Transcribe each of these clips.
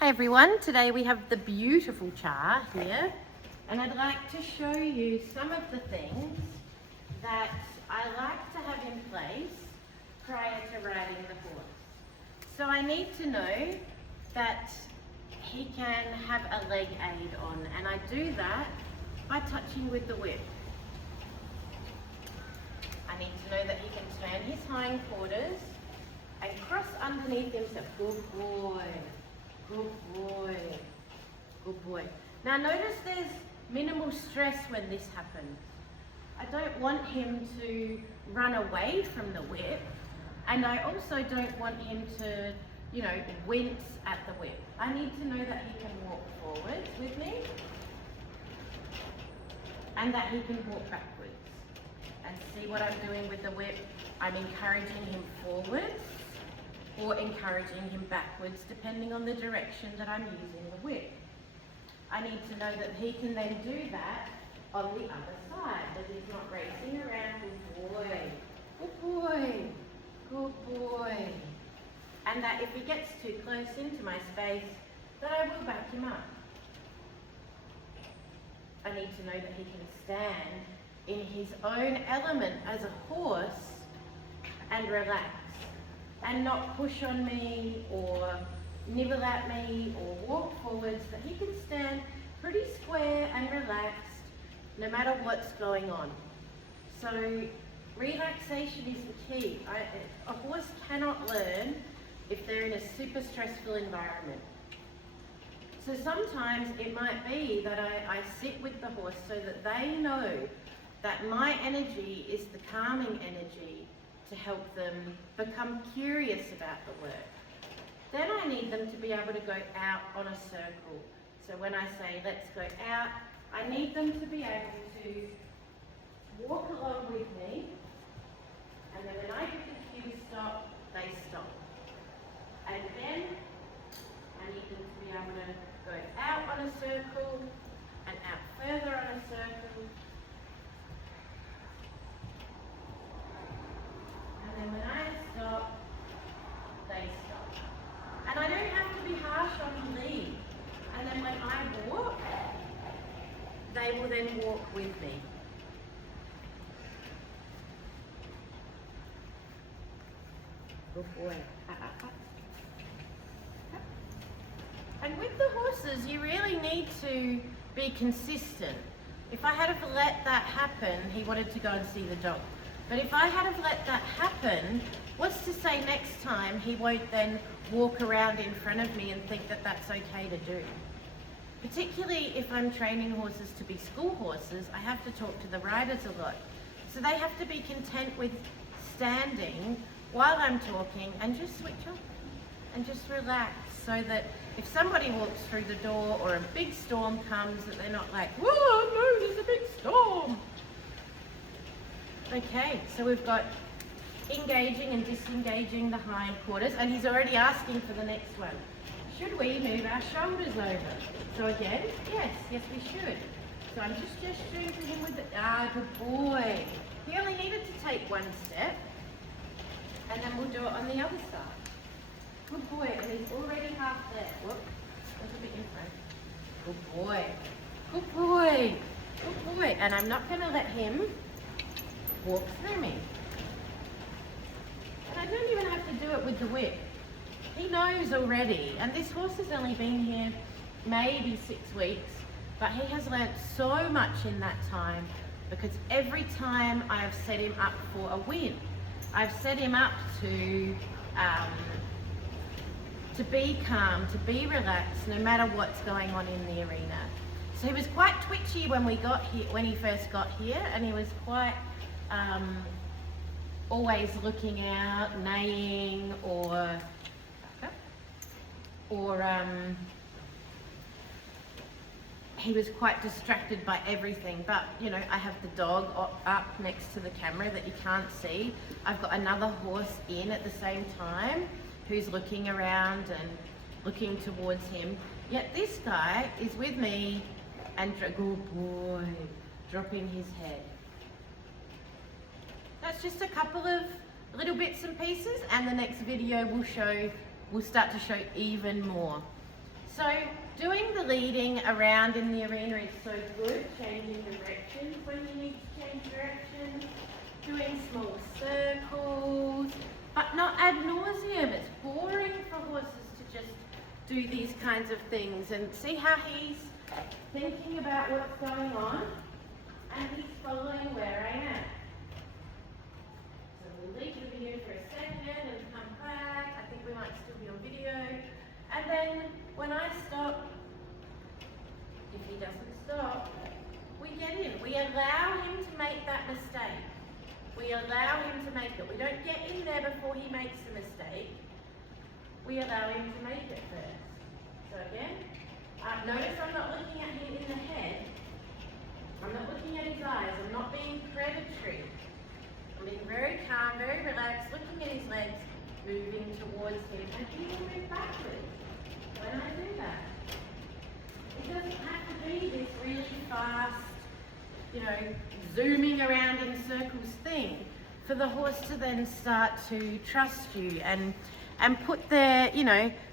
Hi everyone, today we have the beautiful Char here and I'd like to show you some of the things that I like to have in place prior to riding the horse. So I need to know that he can have a leg aid on, and I do that by touching with the whip. I need to know that he can turn his hindquarters and cross underneath himself. Good boy. Good boy. Good boy. Now notice there's minimal stress when this happens. I don't want him to run away from the whip, and I also don't want him to, wince at the whip. I need to know that he can walk forwards with me and that he can walk backwards. And see what I'm doing with the whip? I'm encouraging him forwards or encouraging him backwards, depending on the direction that I'm using the whip. I need to know that he can then do that on the other side, that he's not racing around. Good boy, good boy, good boy. And that if he gets too close into my space, that I will back him up. I need to know that he can stand in his own element as a horse and relax, and not push on me or nibble at me or walk forwards, that he can stand pretty square and relaxed no matter what's going on. So relaxation is the key. A horse cannot learn if they're in a super stressful environment. So sometimes it might be that I sit with the horse so that they know that my energy is the calming energy to help them become curious about the work. Then I need them to be able to go out on a circle. So when I say let's go out, I need them to be able to walk along with me, and then when I give the cue stop, they stop. And then I need them to be able to go out on a circle and out further on a circle. And then when I stop, they stop. And I don't have to be harsh on the lead. And then when I walk, they will then walk with me. Good boy. And with the horses, you really need to be consistent. If I had have let that happen, he wanted to go and see the dog. But if I had have let that happen, what's to say next time he won't then walk around in front of me and think that that's okay to do? Particularly if I'm training horses to be school horses, I have to talk to the riders a lot. So they have to be content with standing while I'm talking and just switch off and just relax, so that if somebody walks through the door or a big storm comes, that they're not like, whoa, no, there's a big storm. Okay, so we've got engaging and disengaging the hindquarters, and he's already asking for the next one. Should we move our shoulders over? So again, yes, we should. So I'm just gesturing to him with the, good boy. He only needed to take one step, and then we'll do it on the other side. Good boy, and he's already half there. Whoop, there's a bit in front. Good boy, good boy, good boy. And I'm not gonna let him walk through me. And I don't even have to do it with the whip. He knows already, and this horse has only been here maybe 6 weeks, but he has learnt so much in that time, because every time I have set him up for a win, I've set him up to be calm, to be relaxed, no matter what's going on in the arena. So he was quite twitchy when we got here, when he first got here, and he was quite always looking out, neighing, or he was quite distracted by everything. But I have the dog up next to the camera that you can't see. I've got another horse in at the same time who's looking around and looking towards him. Yet this guy is with me and good boy, dropping his head. That's just a couple of little bits and pieces, and the next video will start to show even more. So doing the leading around in the arena is so good, changing directions when you need to change directions, doing small circles, but not ad nauseum. It's boring for horses to just do these kinds of things. And see how he's thinking about what's going on, and he's following where I am. So we'll leave the video for a second and come back. I think we might still be on video. And then when I stop, if he doesn't stop, we get in. We allow him to make that mistake. We allow him to make it. We don't get in there before he makes the mistake. We allow him to make it first. So again, notice I'm not looking at him in the head. I'm not looking at his eyes. I'm not being predatory. I'm being very calm, very relaxed, looking at his legs, moving towards him, and he will move backwards when I do that. It doesn't have to be this really fast, zooming around in circles thing for the horse to then start to trust you and put their,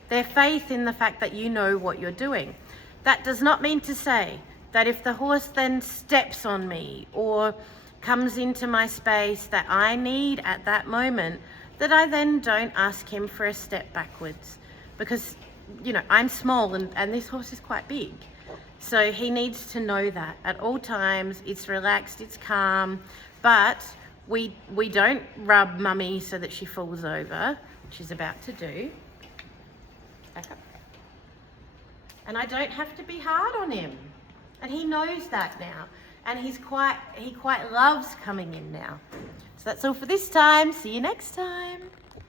their faith in the fact that you know what you're doing. That does not mean to say that if the horse then steps on me or comes into my space that I need at that moment, that I then don't ask him for a step backwards, because I'm small and this horse is quite big. So he needs to know that at all times. It's relaxed, it's calm, but we don't rub mummy so that she falls over, which she's about to do. Back up. And I don't have to be hard on him. And he knows that now. And he quite loves coming in now. So that's all for this time. See you next time.